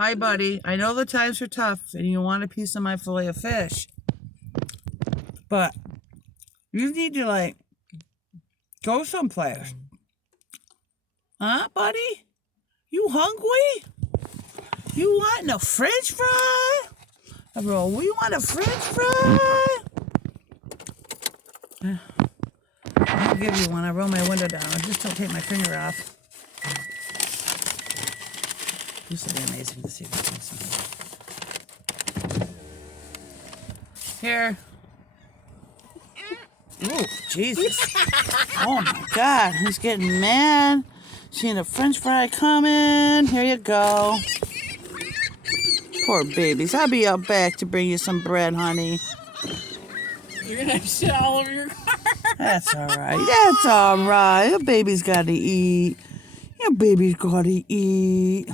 Hi, buddy. I know the times are tough and you want a piece of my fillet of fish, but you need to, like, go someplace. Huh, buddy? You hungry? You want a french fry? Bro, you want a french fry? I'll give you one. I roll my window down. I just don't take my finger off. This will be amazing to see if I can smell. Here. Oh, Jesus. Oh, my God. He's getting mad. Seeing a french fry coming. Here you go. Poor babies. I'll be out back to bring you some bread, honey. You're gonna have shit all over your car. That's all right. That's all right. Your baby's got to eat. Your baby's got to eat.